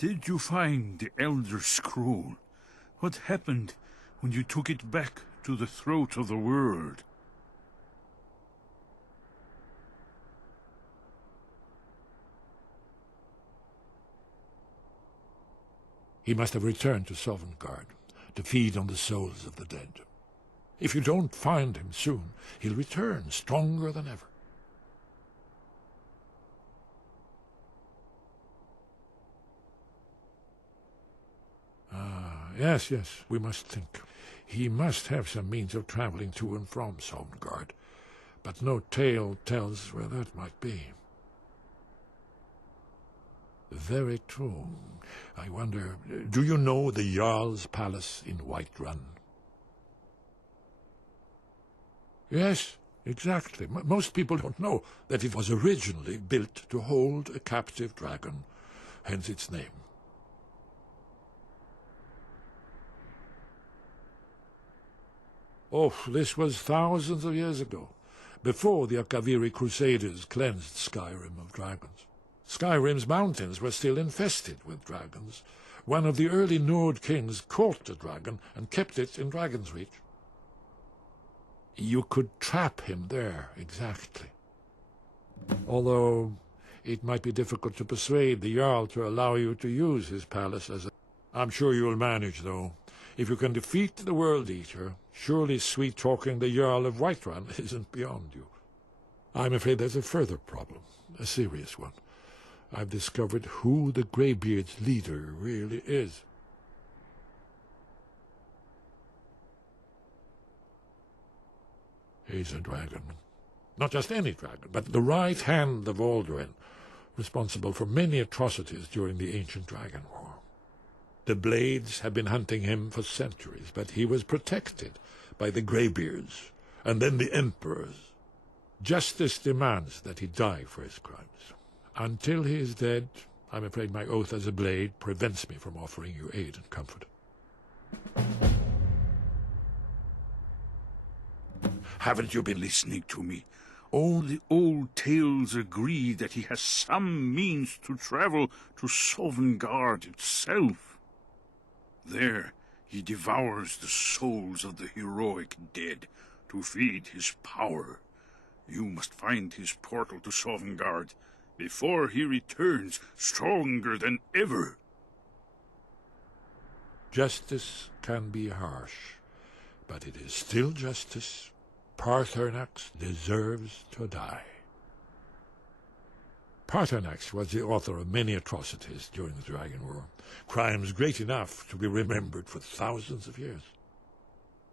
Did you find the Elder Scroll? What happened when you took it back to the throat of the world? He must have returned to Sovngarde to feed on the souls of the dead. If you don't find him soon, he'll return stronger than ever. Yes, we must think. He must have some means of traveling to and from Sovngarde, but no tale tells where that might be. Very true. I wonder, do you know the Jarl's palace in Whiterun? Yes, exactly. Most people don't know that it was originally built to hold a captive dragon, hence its name. Oh, this was thousands of years ago, before the Akaviri Crusaders cleansed Skyrim of dragons. Skyrim's mountains were still infested with dragons. One of the early Nord kings caught a dragon and kept it in Dragon's Reach. You could trap him there, exactly. Although it might be difficult to persuade the Jarl to allow you to use his palace as a... I'm sure you'll manage, though. If you can defeat the World Eater, surely sweet-talking the Jarl of Whiterun isn't beyond you. I'm afraid there's a further problem, a serious one. I've discovered who the Greybeard's leader really is. He's a dragon. Not just any dragon, but the right hand of Alduin, responsible for many atrocities during the Ancient Dragon War. The Blades have been hunting him for centuries, but he was protected by the Greybeards, and then the Emperors. Justice demands that he die for his crimes. Until he is dead, I'm afraid my oath as a Blade prevents me from offering you aid and comfort. Haven't you been listening to me? All the old tales agree that he has some means to travel to Sovngarde itself. There he devours the souls of the heroic dead to feed his power. You must find his portal to Sovngarde before he returns stronger than ever. Justice can be harsh, but it is still justice. Paarthurnax deserves to die. Paarthurnax was the author of many atrocities during the Dragon War, crimes great enough to be remembered for thousands of years.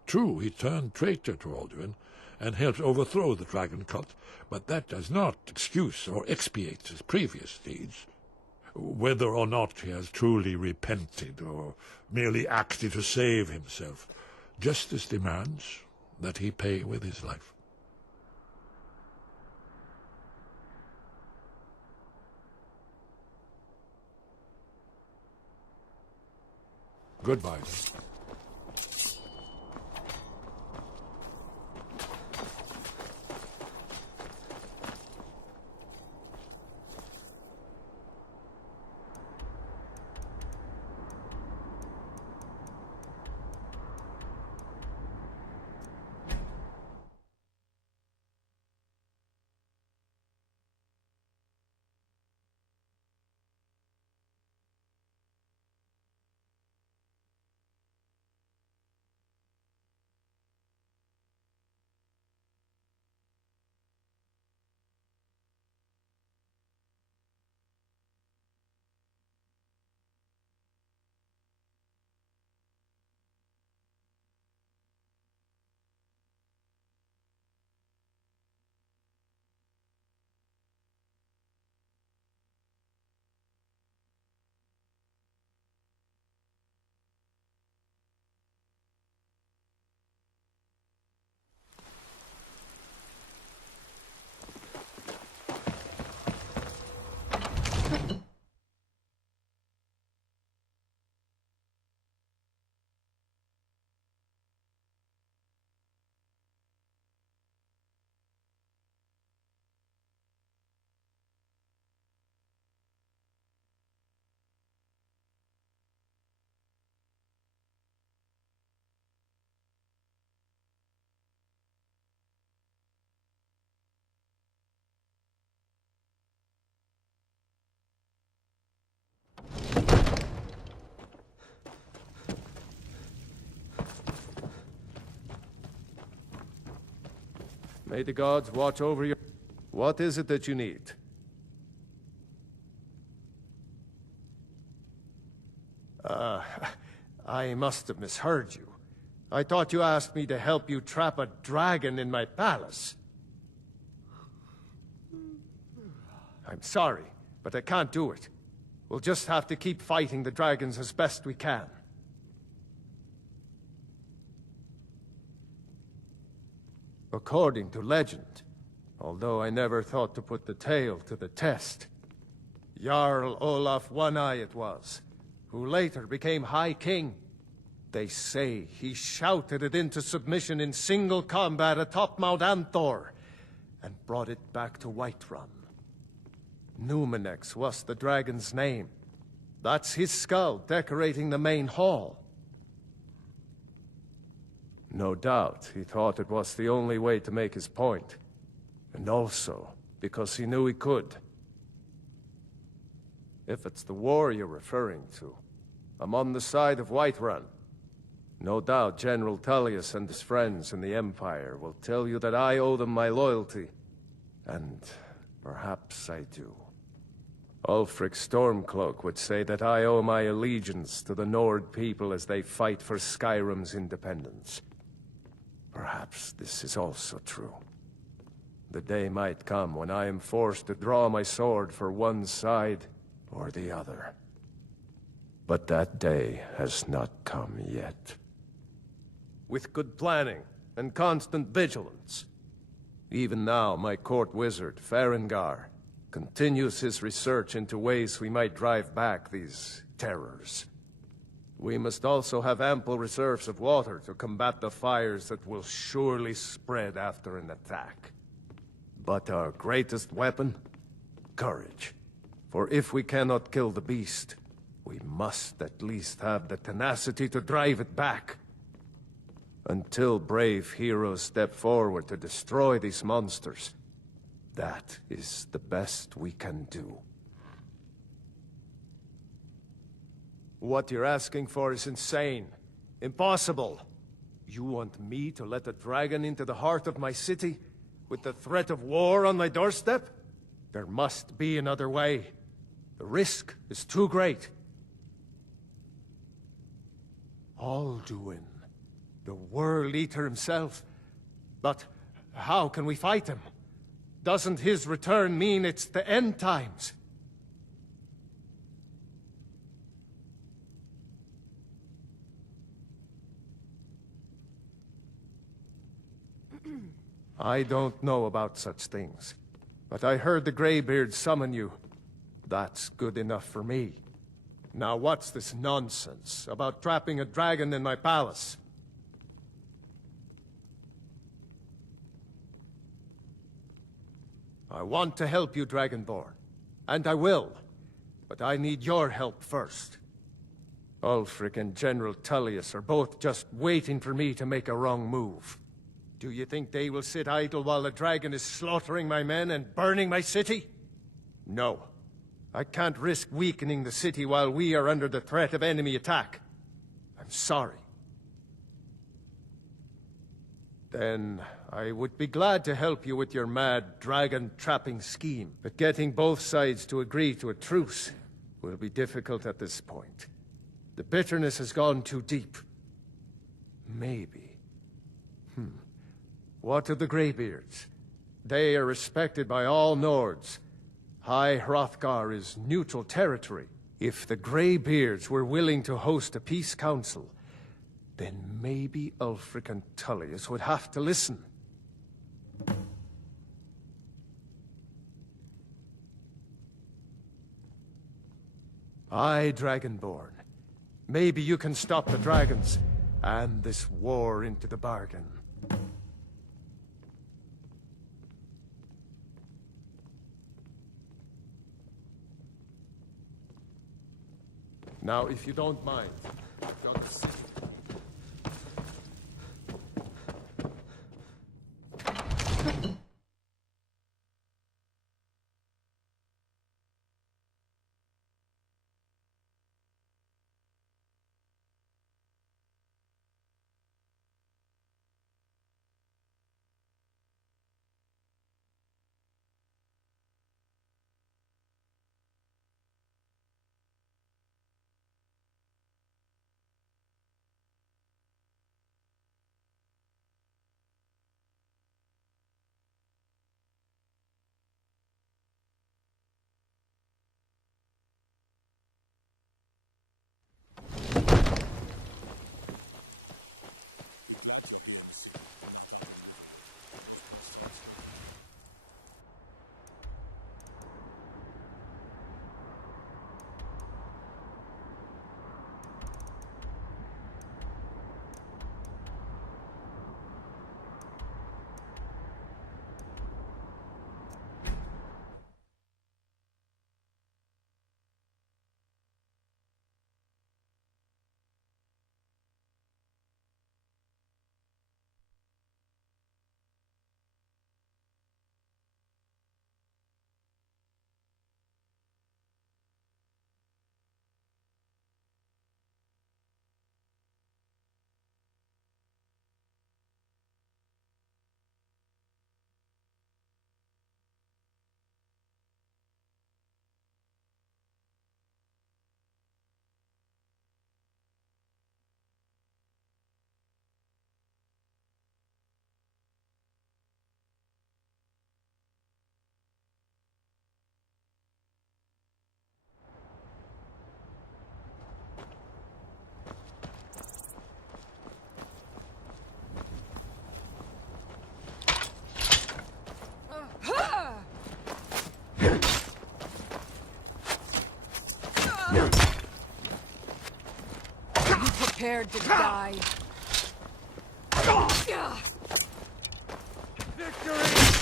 True, he turned traitor to Alduin and helped overthrow the dragon cult, but that does not excuse or expiate his previous deeds. Whether or not he has truly repented or merely acted to save himself, justice demands that he pay with his life. Goodbye. May the gods watch over you. What is it that you need? I must have misheard you. I thought you asked me to help you trap a dragon in my palace. I'm sorry, but I can't do it. We'll just have to keep fighting the dragons as best we can. According to legend, although I never thought to put the tale to the test, Jarl Olaf One-Eye it was, who later became High King. They say he shouted it into submission in single combat atop Mount Anthor, and brought it back to Whiterun. Numenex was the dragon's name. That's his skull decorating the main hall. No doubt he thought it was the only way to make his point. And also because he knew he could. If it's the war you're referring to, I'm on the side of Whiterun. No doubt General Tullius and his friends in the Empire will tell you that I owe them my loyalty. And perhaps I do. Ulfric Stormcloak would say that I owe my allegiance to the Nord people as they fight for Skyrim's independence. Perhaps this is also true. The day might come when I am forced to draw my sword for one side or the other. But that day has not come yet. With good planning and constant vigilance. Even now, my court wizard, Farengar, continues his research into ways we might drive back these terrors. We must also have ample reserves of water to combat the fires that will surely spread after an attack. But our greatest weapon? Courage. For if we cannot kill the beast, we must at least have the tenacity to drive it back. Until brave heroes step forward to destroy these monsters, that is the best we can do. What you're asking for is insane. Impossible. You want me to let a dragon into the heart of my city, with the threat of war on my doorstep? There must be another way. The risk is too great. Alduin, the World Eater himself. But how can we fight him? Doesn't his return mean it's the end times? I don't know about such things, but I heard the Greybeard summon you. That's good enough for me. Now what's this nonsense about trapping a dragon in my palace? I want to help you, Dragonborn, and I will, but I need your help first. Ulfric and General Tullius are both just waiting for me to make a wrong move. Do you think they will sit idle while the dragon is slaughtering my men and burning my city? No. I can't risk weakening the city while we are under the threat of enemy attack. I'm sorry. Then I would be glad to help you with your mad dragon-trapping scheme, but getting both sides to agree to a truce will be difficult at this point. The bitterness has gone too deep. Maybe. What of the Greybeards? They are respected by all Nords. High Hrothgar is neutral territory. If the Greybeards were willing to host a peace council, then maybe Ulfric and Tullius would have to listen. Aye, Dragonborn. Maybe you can stop the dragons, and this war into the bargain. Now, if you don't mind, I've got to see. prepared to die. Victory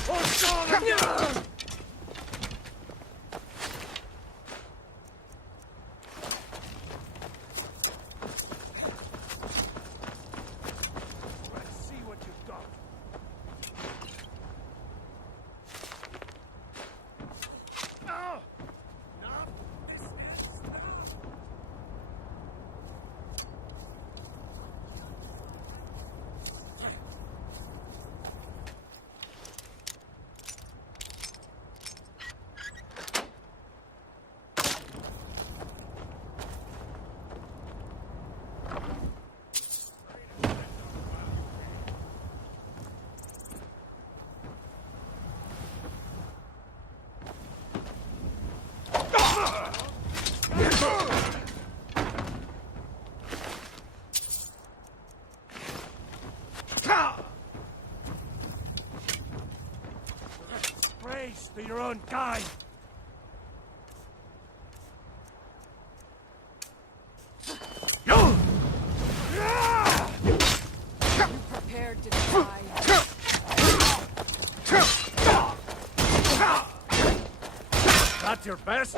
or Stalin! Let's see what you've got. Oh! No, this is... Praise to your own kind. You prepared to die. That's your best?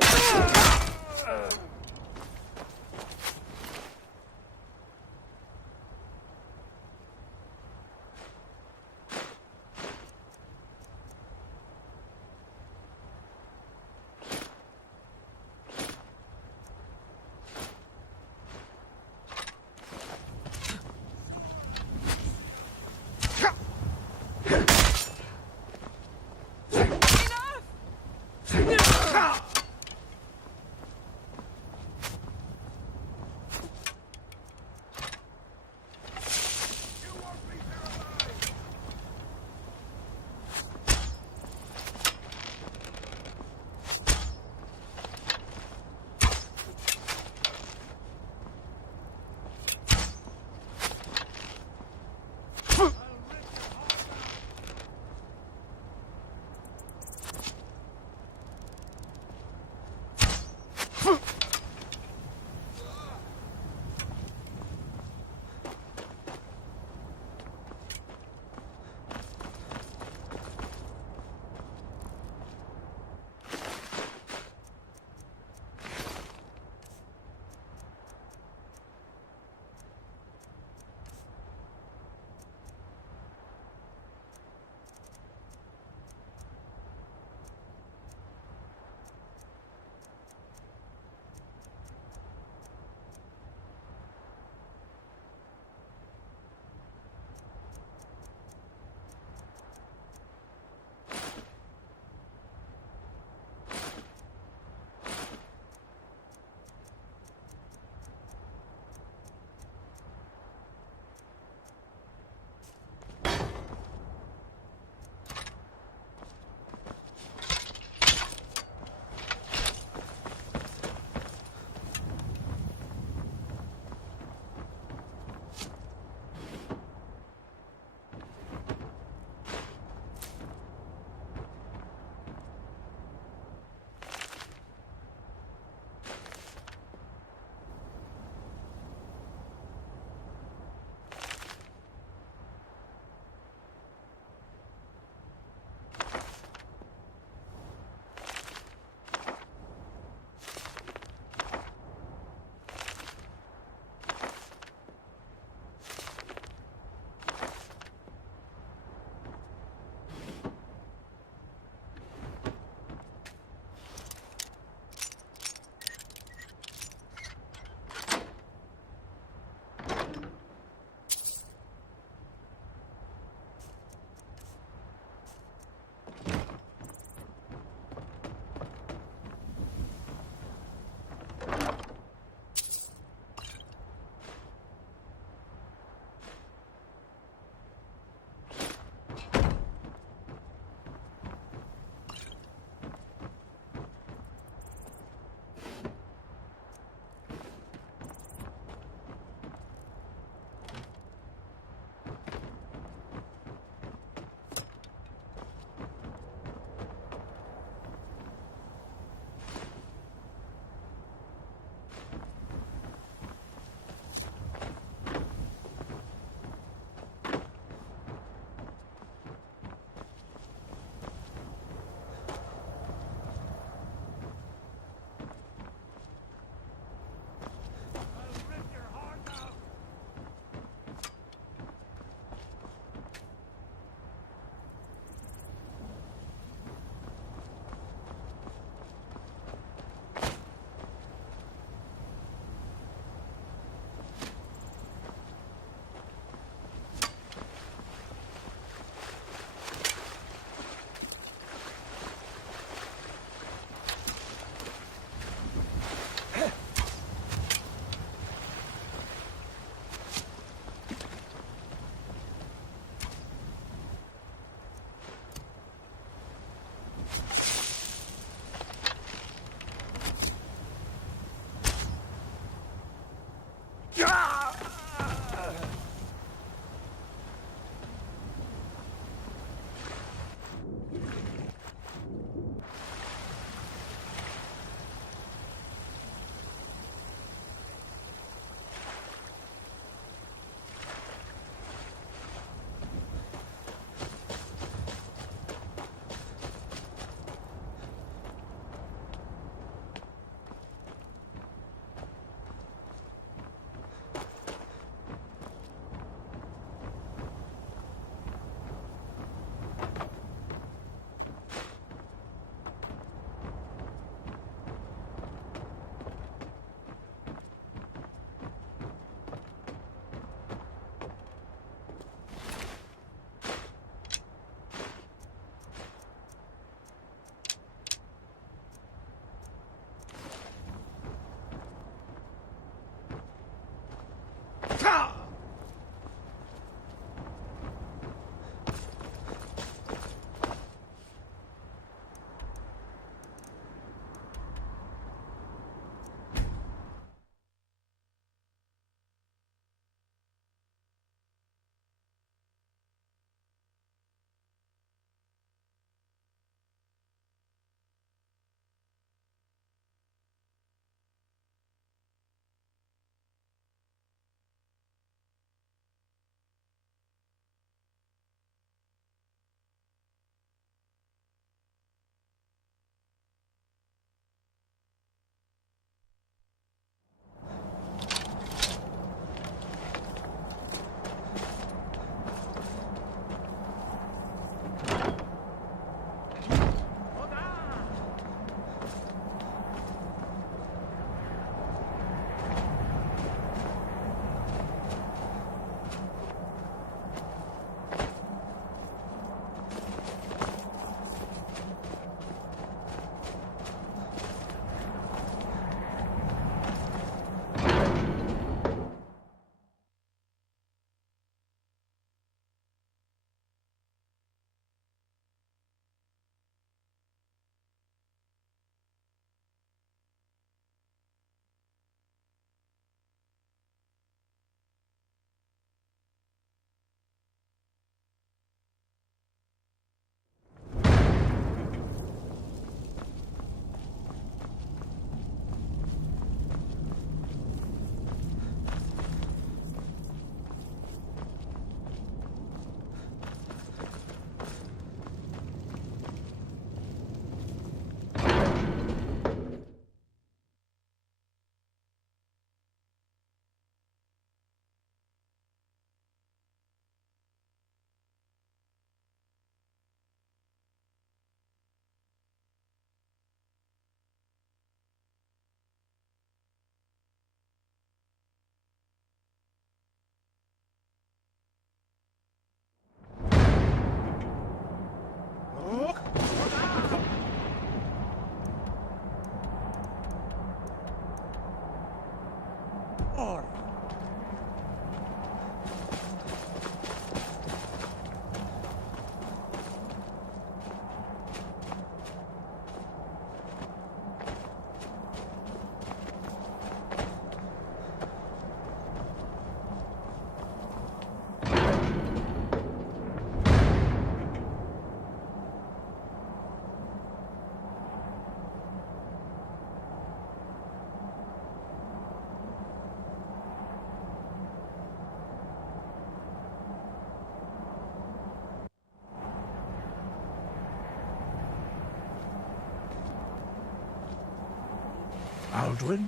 Alduin?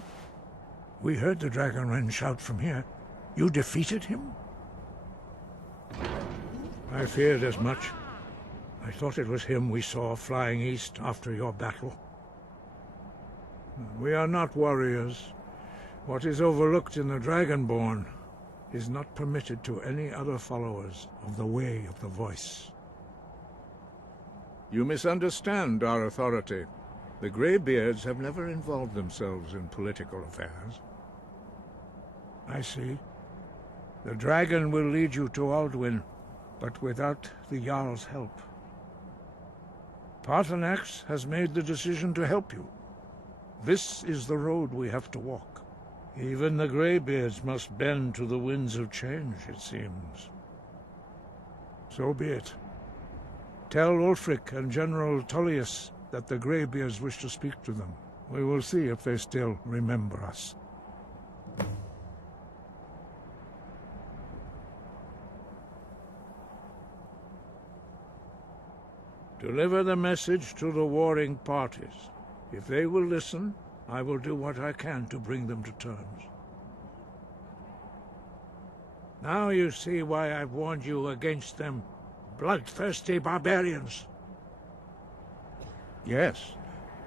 We heard the Dragonren shout from here. You defeated him? I feared as much. I thought it was him we saw flying east after your battle. We are not warriors. What is overlooked in the Dragonborn is not permitted to any other followers of the Way of the Voice. You misunderstand our authority. The Greybeards have never involved themselves in political affairs. I see. The dragon will lead you to Alduin, but without the Jarl's help. Paarthurnax has made the decision to help you. This is the road we have to walk. Even the Greybeards must bend to the winds of change, it seems. So be it. Tell Ulfric and General Tullius that the Greybeards wish to speak to them. We will see if they still remember us. Deliver the message to the warring parties. If they will listen, I will do what I can to bring them to terms. Now you see why I've warned you against them, bloodthirsty barbarians. Yes,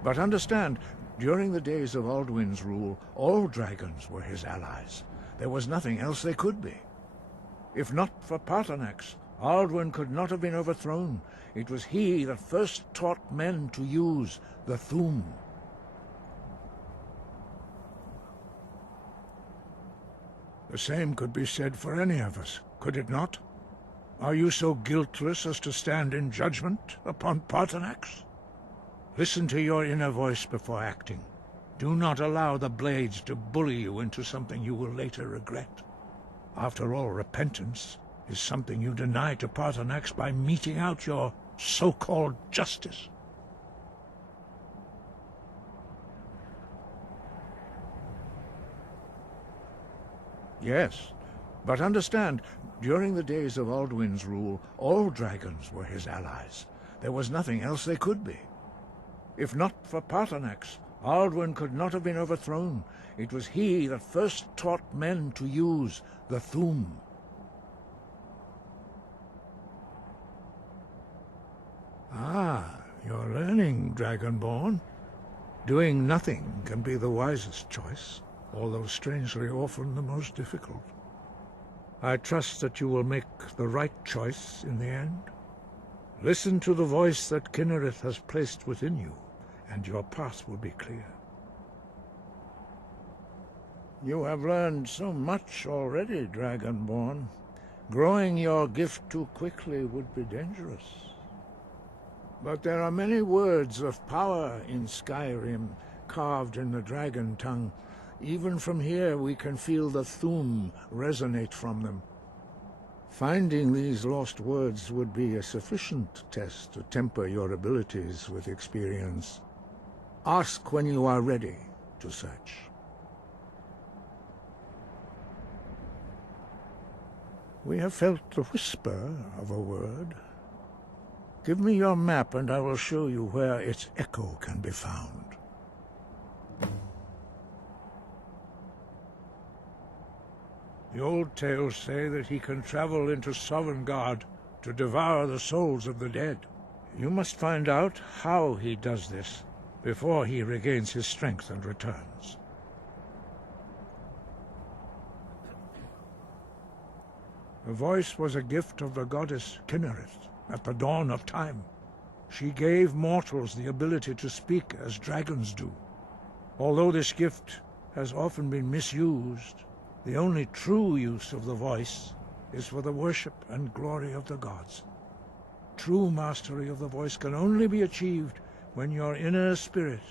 but understand, during the days of Alduin's rule, all dragons were his allies. There was nothing else they could be. If not for Paarthurnax, Alduin could not have been overthrown. It was he that first taught men to use the Thu'um. The same could be said for any of us, could it not? Are you so guiltless as to stand in judgment upon Paarthurnax? Listen to your inner voice before acting. Do not allow the Blades to bully you into something you will later regret. After all, repentance is something you deny to Paarthurnax by meting out your so-called justice. Yes, but understand, during the days of Alduin's rule, all dragons were his allies. There was nothing else they could be. If not for Paarthurnax, Alduin could not have been overthrown. It was he that first taught men to use the Thu'um. Ah, you're learning, Dragonborn. Doing nothing can be the wisest choice, although strangely often the most difficult. I trust that you will make the right choice in the end. Listen to the voice that Kynareth has placed within you, and your path will be clear. You have learned so much already, Dragonborn. Growing your gift too quickly would be dangerous. But there are many words of power in Skyrim, carved in the dragon tongue. Even from here we can feel the Thu'um resonate from them. Finding these lost words would be a sufficient test to temper your abilities with experience. Ask when you are ready to search. We have felt the whisper of a word. Give me your map and I will show you where its echo can be found. The old tales say that he can travel into Sovngarde to devour the souls of the dead. You must find out how he does this before he regains his strength and returns. The voice was a gift of the goddess Kynareth at the dawn of time. She gave mortals the ability to speak as dragons do. Although this gift has often been misused, the only true use of the voice is for the worship and glory of the gods. True mastery of the voice can only be achieved when your inner spirit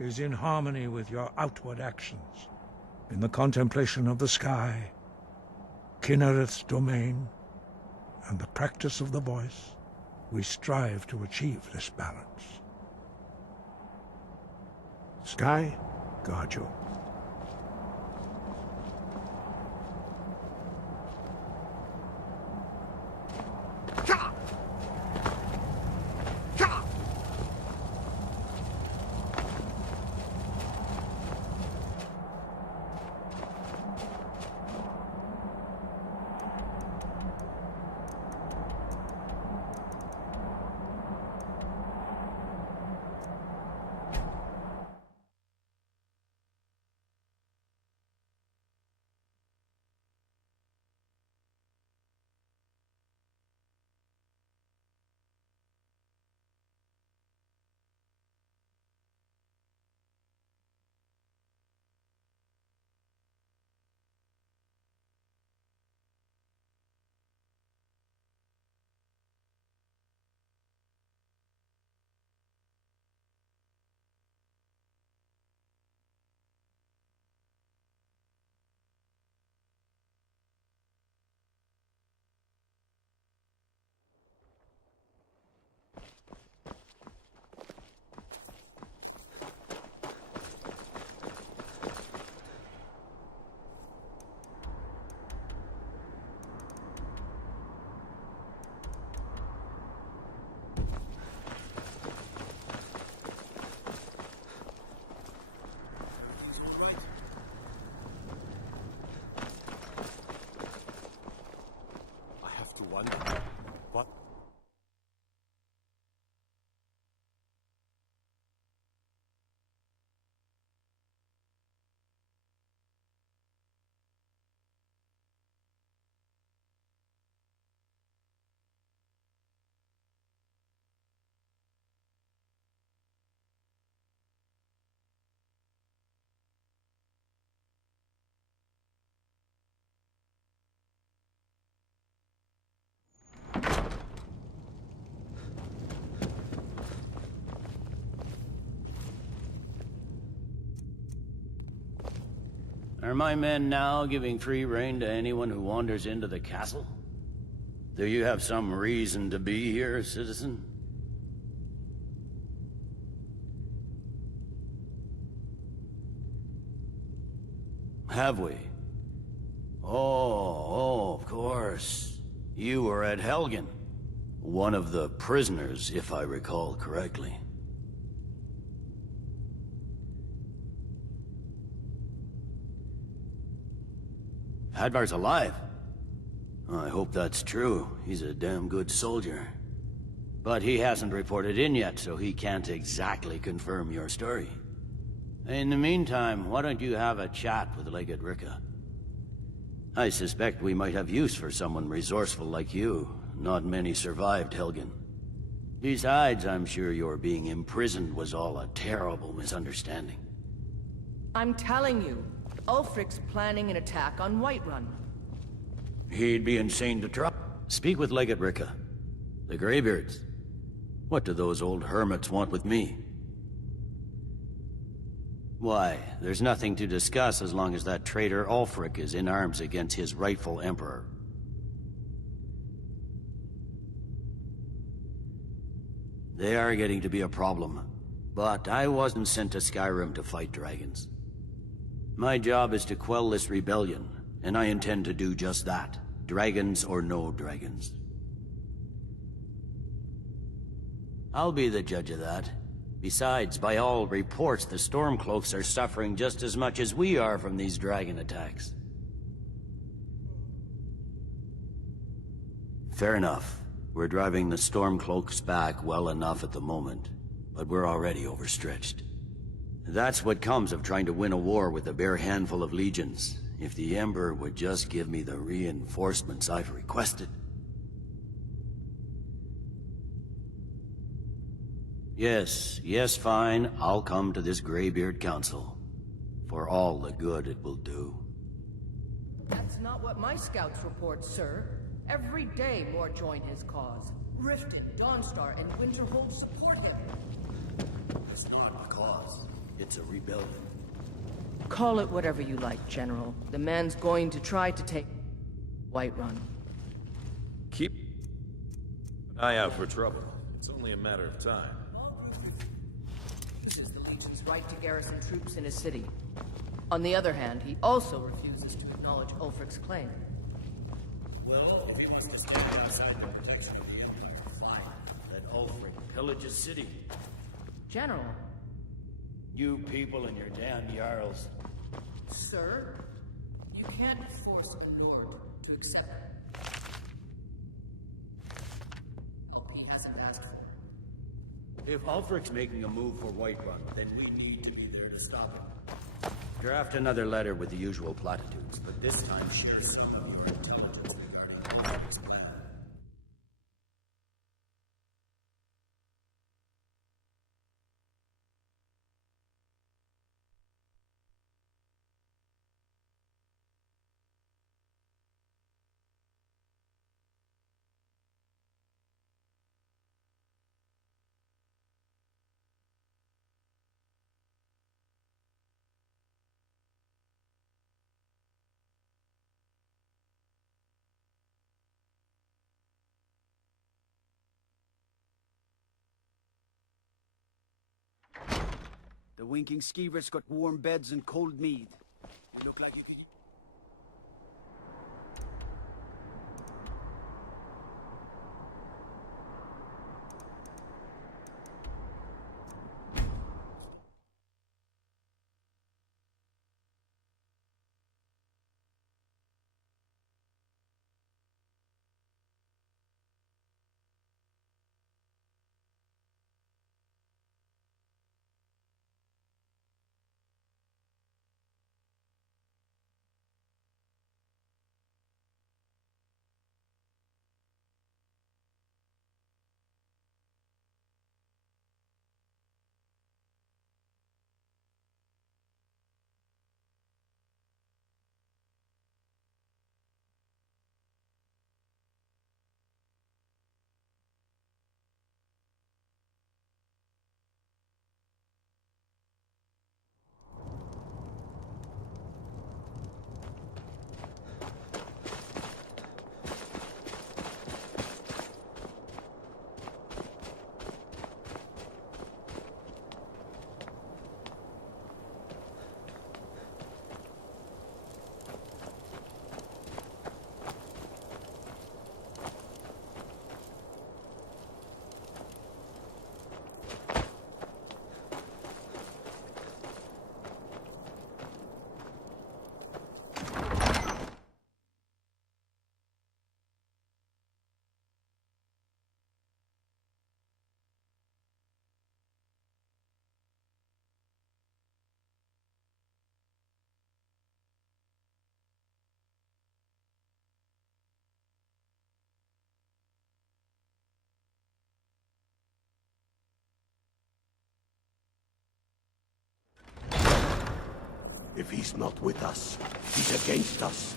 is in harmony with your outward actions. In the contemplation of the sky, Kynareth's domain, and the practice of the voice, we strive to achieve this balance. Sky, guard you. Are my men now giving free rein to anyone who wanders into the castle? Do you have some reason to be here, citizen? Have we? Oh, of course. You were at Helgen. One of the prisoners, if I recall correctly. Hadvar's alive. I hope that's true. He's a damn good soldier. But he hasn't reported in yet, so he can't exactly confirm your story. In the meantime, why don't you have a chat with Legate Ricka? I suspect we might have use for someone resourceful like you. Not many survived Helgen. Besides, I'm sure your being imprisoned was all a terrible misunderstanding. I'm telling you, Ulfric's planning an attack on Whiterun. He'd be insane to try. Speak with Legate Ricka. The Greybeards. What do those old hermits want with me? Why, there's nothing to discuss as long as that traitor Ulfric is in arms against his rightful emperor. They are getting to be a problem, but I wasn't sent to Skyrim to fight dragons. My job is to quell this rebellion, and I intend to do just that, dragons or no dragons. I'll be the judge of that. Besides, by all reports, the Stormcloaks are suffering just as much as we are from these dragon attacks. Fair enough. We're driving the Stormcloaks back well enough at the moment, but we're already overstretched. That's what comes of trying to win a war with a bare handful of legions. If the Emperor would just give me the reinforcements I've requested. Yes, fine. I'll come to this Greybeard Council. For all the good it will do. That's not what my scouts report, sir. Every day more join his cause. Riften, Dawnstar, and Winterhold support him. It's not a cause. It's a rebellion. Call it whatever you like, General. The man's going to try to take Whiterun. Keep an eye out for trouble. It's only a matter of time. This is the Legion's right to garrison troops in his city. On the other hand, he also refuses to acknowledge Ulfric's claim. Well, if he wants to stay outside the protection of the Empire, fine. Let Ulfric pillage his city. General. You people and your damn Jarls. Sir, you can't force a lord to accept help he hasn't asked for. If Ulfric's making a move for Whiterun, then we need to be there to stop him. Draft another letter with the usual platitudes, but this time share some of your intelligence regarding Ulfric's plan. The winking skeever's got warm beds and cold mead. You look like you could... If he's not with us, he's against us.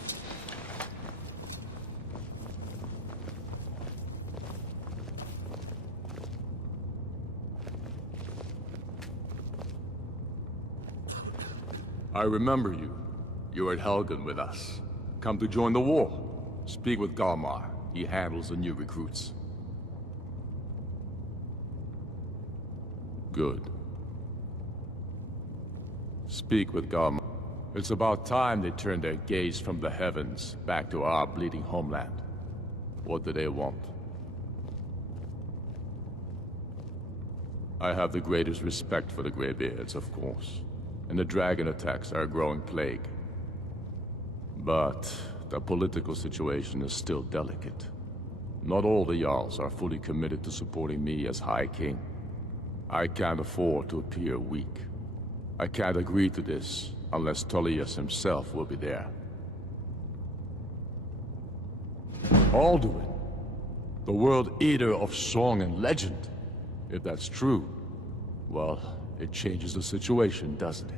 I remember you. You were at Helgen with us. Come to join the war. Speak with Galmar. He handles the new recruits. Good. Speak with Galmar. It's about time they turned their gaze from the heavens back to our bleeding homeland. What do they want? I have the greatest respect for the Greybeards, of course. And the dragon attacks are a growing plague. But the political situation is still delicate. Not all the Jarls are fully committed to supporting me as High King. I can't afford to appear weak. I can't agree to this unless Tullius himself will be there. Alduin, the World Eater of song and legend. If that's true, well, it changes the situation, doesn't it?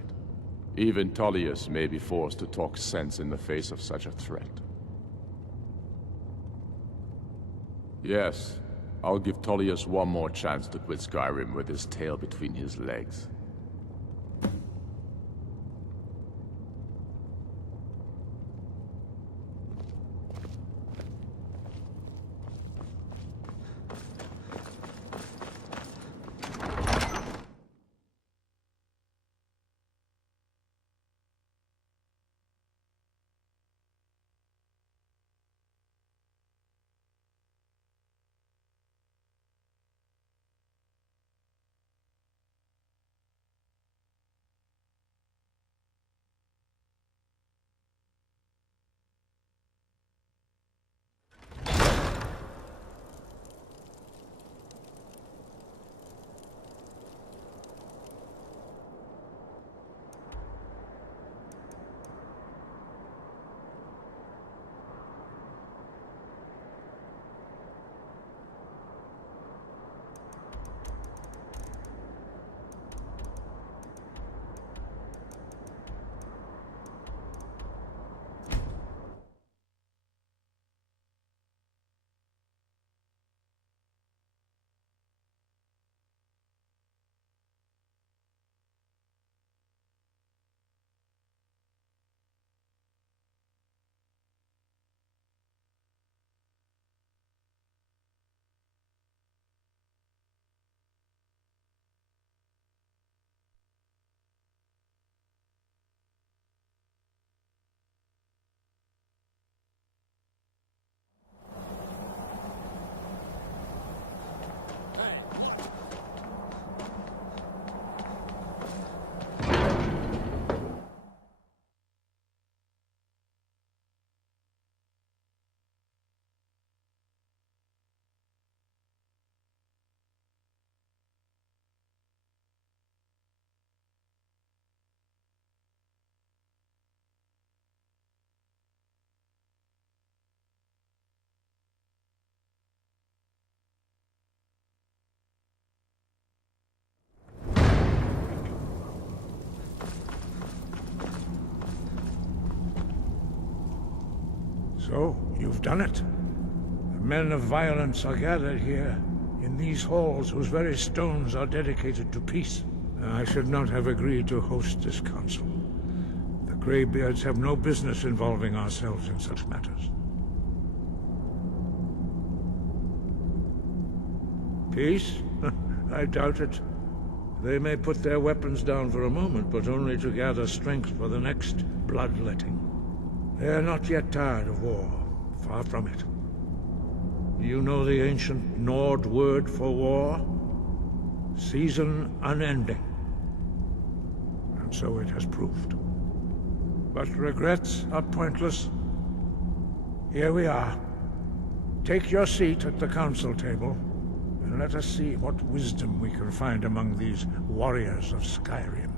Even Tullius may be forced to talk sense in the face of such a threat. Yes, I'll give Tullius one more chance to quit Skyrim with his tail between his legs. So, you've done it. The men of violence are gathered here, in these halls whose very stones are dedicated to peace. I should not have agreed to host this council. The Greybeards have no business involving ourselves in such matters. Peace? I doubt it. They may put their weapons down for a moment, but only to gather strength for the next bloodletting. They are not yet tired of war. Far from it. You know the ancient Nord word for war? Season unending. And so it has proved. But regrets are pointless. Here we are. Take your seat at the council table, and let us see what wisdom we can find among these warriors of Skyrim.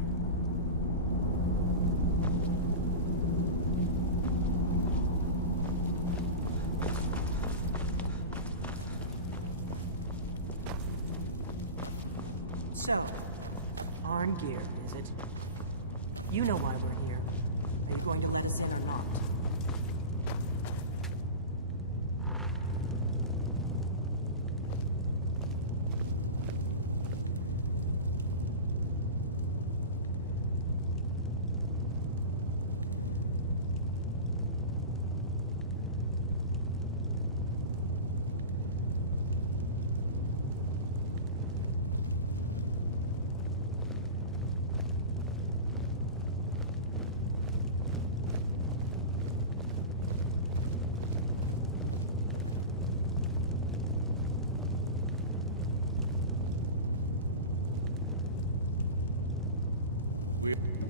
So, Arngeir, is it? You know why we're here. Are you going to let us in or not?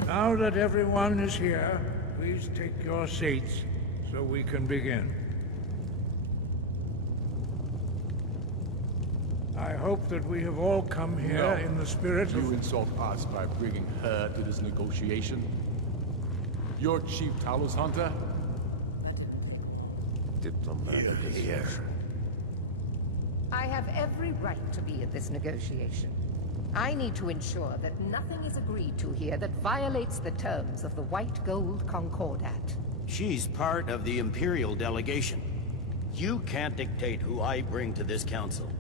Now that everyone is here, please take your seats so we can begin. I hope that we have all come here in the spirit of... You insult us by bringing her to this negotiation? You're Chief Talos Hunter? Diplomatic Here. I have every right to be at this negotiation. I need to ensure that nothing is agreed to here that violates the terms of the White Gold Concordat. She's part of the Imperial delegation. You can't dictate who I bring to this council.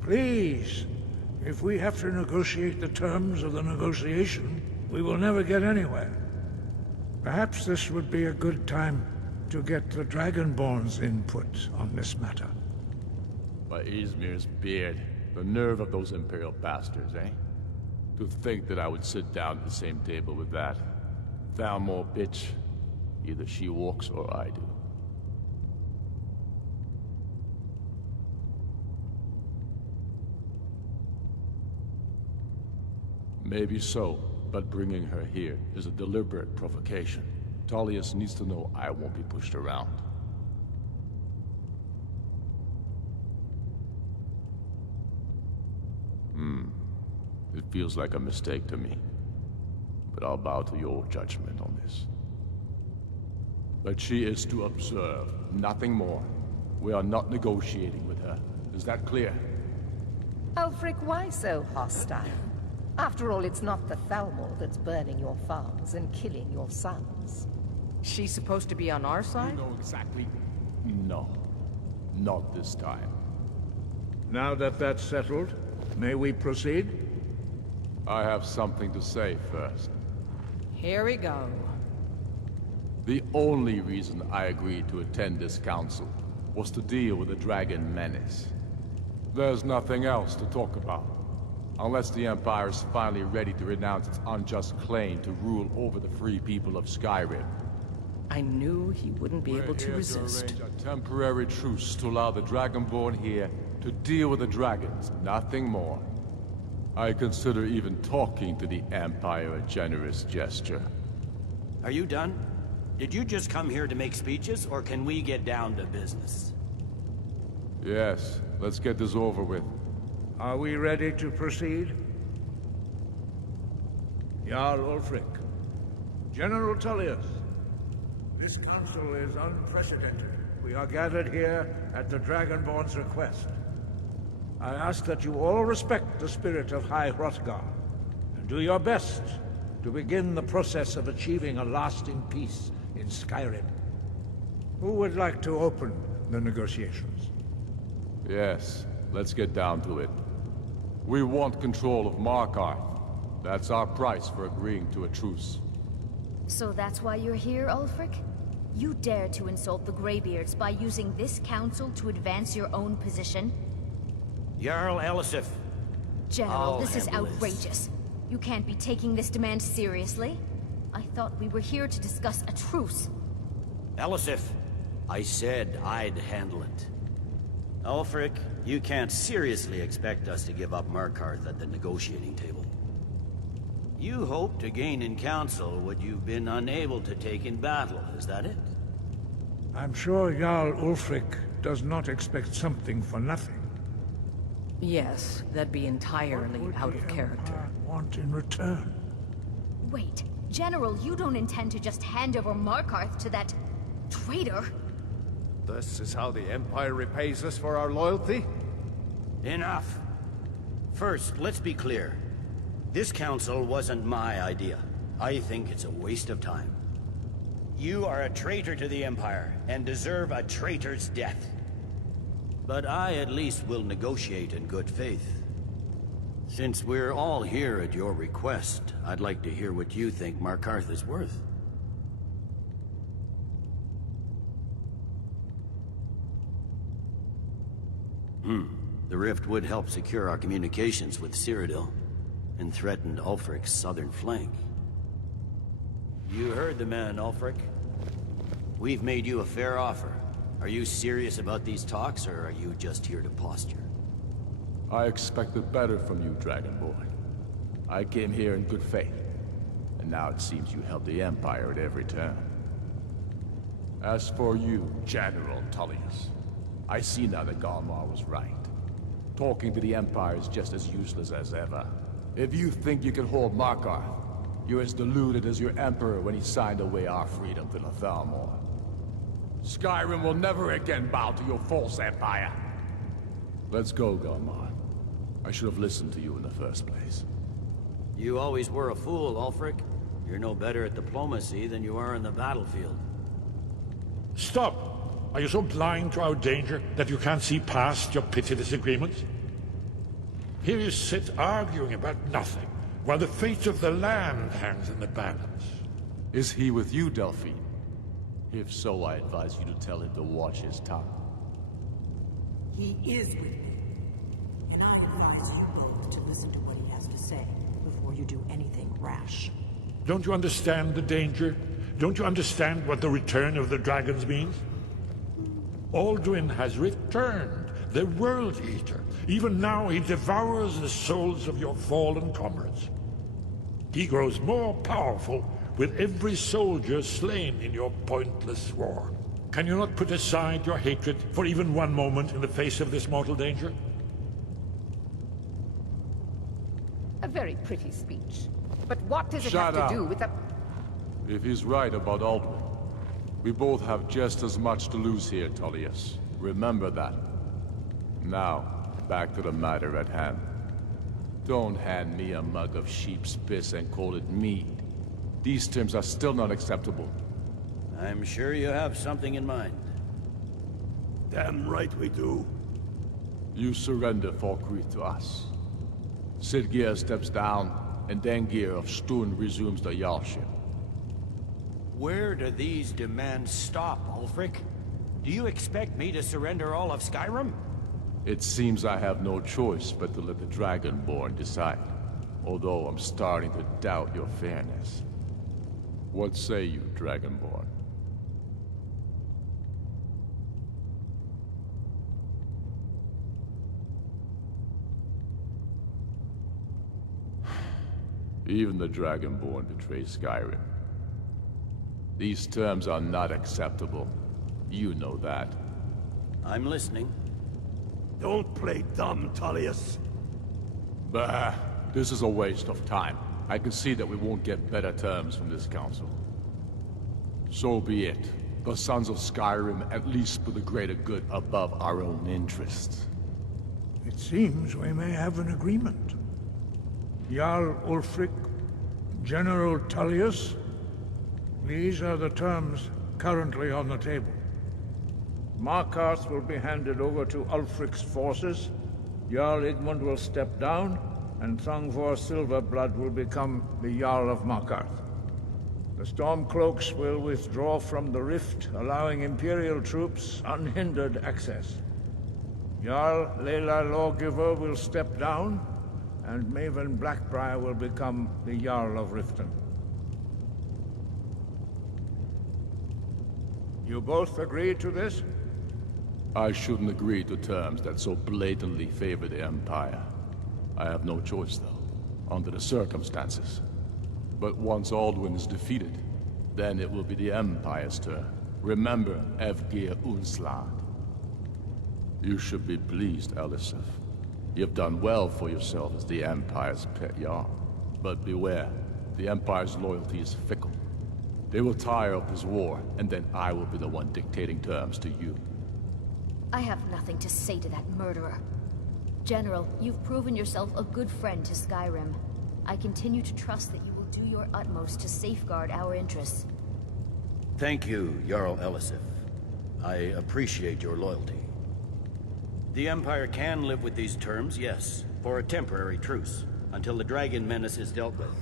Please, if we have to negotiate the terms of the negotiation, we will never get anywhere. Perhaps this would be a good time to get the Dragonborn's input on this matter. By Izmir's beard. The nerve of those Imperial bastards, eh? To think that I would sit down at the same table with that. Thalmor bitch. Either she walks or I do. Maybe so, but bringing her here is a deliberate provocation. Tullius needs to know I won't be pushed around. It feels like a mistake to me. But I'll bow to your judgment on this. But she is to observe, nothing more. We are not negotiating with her. Is that clear? Ulfric, why so hostile? After all, it's not the Thalmor that's burning your farms and killing your sons. She's supposed to be on our side? You know exactly. No. Not this time. Now that that's settled, may we proceed? I have something to say first. Here we go. The only reason I agreed to attend this council was to deal with the Dragon Menace. There's nothing else to talk about. Unless the Empire is finally ready to renounce its unjust claim to rule over the free people of Skyrim. I knew he wouldn't be able to We're here resist. to arrange a temporary truce to allow the Dragonborn here to deal with the dragons, nothing more. I consider even talking to the Empire a generous gesture. Are you done? Did you just come here to make speeches, or can we get down to business? Yes, let's get this over with. Are we ready to proceed? Jarl Ulfric, General Tullius, this council is unprecedented. We are gathered here at the Dragonborn's request. I ask that you all respect the spirit of High Hrothgar, and do your best to begin the process of achieving a lasting peace in Skyrim. Who would like to open the negotiations? Yes, let's get down to it. We want control of Markarth. That's our price for agreeing to a truce. So that's why you're here, Ulfric? You dare to insult the Greybeards by using this council to advance your own position? Jarl Elisif. General, I'll this is handle this. outrageous. You can't be taking this demand seriously. I thought we were here to discuss a truce. Elisif, I said I'd handle it. Ulfric, you can't seriously expect us to give up Markarth at the negotiating table. You hoped to gain in council what you've been unable to take in battle, is that it? I'm sure Jarl Ulfric does not expect something for nothing. Yes, that'd be entirely out of character. Want in return? Wait, General, you don't intend to just hand over Markarth to that traitor? This is how the Empire repays us for our loyalty? Enough. First, let's be clear. This council wasn't my idea. I think it's a waste of time. You are a traitor to the Empire, and deserve a traitor's death. But I at least will negotiate in good faith. Since we're all here at your request, I'd like to hear what you think Markarth is worth. The rift would help secure our communications with Cyrodiil, and threatened Ulfric's southern flank. You heard the man, Ulfric. We've made you a fair offer. Are you serious about these talks, or are you just here to posture? I expected better from you, Dragonborn. I came here in good faith, and now it seems you help the Empire at every turn. As for you, General Tullius, I see now that Galmar was right. Talking to the Empire is just as useless as ever. If you think you can hold Markarth, you're as deluded as your Emperor when he signed away our freedom to Thalmor. Skyrim will never again bow to your false empire. Let's go, Galmar. I should have listened to you in the first place. You always were a fool, Ulfric. You're no better at diplomacy than you are in the battlefield. Stop! Are you so blind to our danger that you can't see past your petty disagreements? Here you sit arguing about nothing, while the fate of the land hangs in the balance. Is he with you, Delphine? If so, I advise you to tell him to watch his tongue. He is with me. And I advise you both to listen to what he has to say before you do anything rash. Don't you understand the danger? Don't you understand what the return of the dragons means? Alduin has returned, the World Eater. Even now he devours the souls of your fallen comrades. He grows more powerful with every soldier slain in your pointless war. Can you not put aside your hatred for even one moment in the face of this mortal danger? A very pretty speech. But what does it have to do with the... If he's right about Alduin, we both have just as much to lose here, Tullius. Remember that. Now, back to the matter at hand. Don't hand me a mug of sheep's piss and call it mead. These terms are still not acceptable. I'm sure you have something in mind. Damn right we do. You surrender Falkreath to us. Sidgeir steps down, and Dengir of Stun resumes the Jarlship. Where do these demands stop, Ulfric? Do you expect me to surrender all of Skyrim? It seems I have no choice but to let the Dragonborn decide. Although I'm starting to doubt your fairness. What say you, Dragonborn? Even the Dragonborn betray Skyrim. These terms are not acceptable. You know that. I'm listening. Don't play dumb, Tullius. Bah, this is a waste of time. I can see that we won't get better terms from this council. So be it. The Sons of Skyrim at least put the greater good above our own interests. It seems we may have an agreement. Jarl Ulfric, General Tullius, these are the terms currently on the table. Markarth will be handed over to Ulfric's forces, Jarl Igmund will step down, and Thongvor Silverblood will become the Jarl of Markarth. The Stormcloaks will withdraw from the Rift, allowing Imperial troops unhindered access. Jarl Layla Lawgiver will step down, and Maven Blackbriar will become the Jarl of Riften. You both agree to this? I shouldn't agree to terms that so blatantly favor the Empire. I have no choice, though, under the circumstances. But once Alduin is defeated, then it will be the Empire's turn. Remember Evgir Unslad. You should be pleased, Elisif. You've done well for yourself as the Empire's pet Jarl. But beware, the Empire's loyalty is fickle. They will tire of this war, and then I will be the one dictating terms to you. I have nothing to say to that murderer. General, you've proven yourself a good friend to Skyrim. I continue to trust that you will do your utmost to safeguard our interests. Thank you, Jarl Elisif. I appreciate your loyalty. The Empire can live with these terms, yes, for a temporary truce, until the dragon menace is dealt with.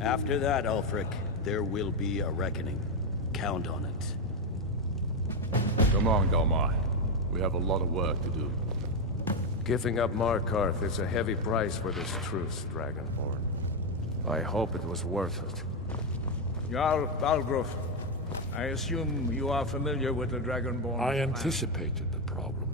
After that, Ulfric, there will be a reckoning. Count on it. Come on, Dalmar. We have a lot of work to do. Giving up Markarth is a heavy price for this truce, Dragonborn. I hope it was worth it. Jarl Balgruf, I assume you are familiar with the Dragonborn. I anticipated the problem.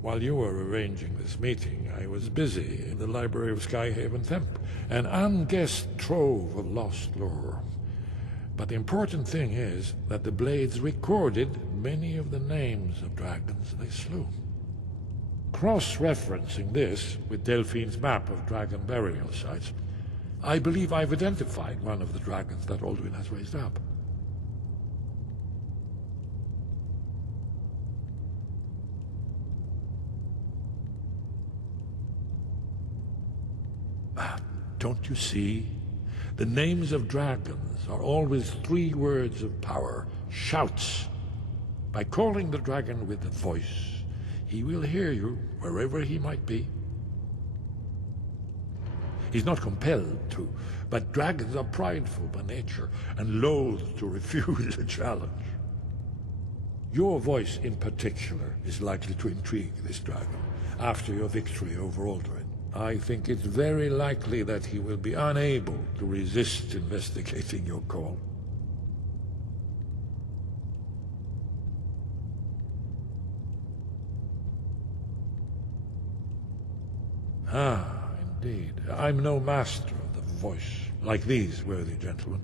While you were arranging this meeting, I was busy in the library of Skyhaven Temp, an unguessed trove of lost lore. But the important thing is that the Blades recorded many of the names of dragons they slew. Cross-referencing this with Delphine's map of dragon burial sites, I believe I've identified one of the dragons that Alduin has raised up. Don't you see? The names of dragons are always 3 words of power, shouts. By calling the dragon with a voice, he will hear you wherever he might be. He's not compelled to, but dragons are prideful by nature and loath to refuse a challenge. Your voice in particular is likely to intrigue this dragon after your victory over Alduin. I think it's very likely that he will be unable to resist investigating your call. Ah, indeed. I'm no master of the voice, like these worthy gentlemen,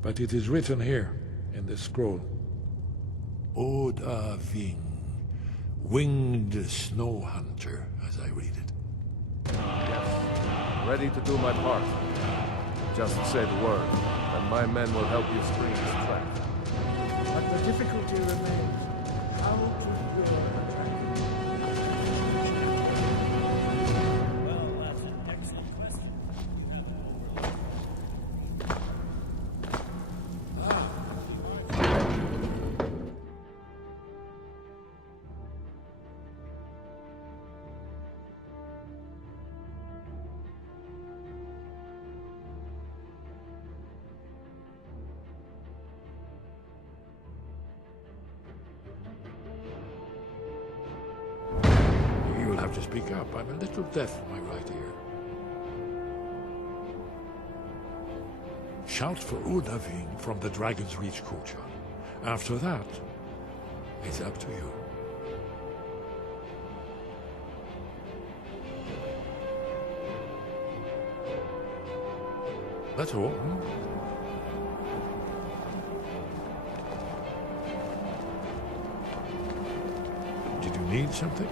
but it is written here, in this scroll. Oda Ving, winged snow hunter, as I read it. Yes, ready to do my part. Just say the word, and my men will help you spring this trap. But the difficulty remains. How to lure the dragon? Well, that's an excellent question. You'll have to speak up. I'm a little deaf in my right ear. Shout for Udaving from the Dragon's Reach courtyard. After that, it's up to you. That's all. Did you need something?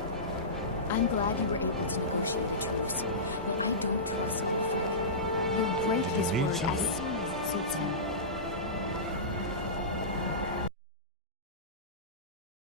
I'm glad you were able to negotiate the truce, but I don't trust you. He'll break his word as soon as it suits him.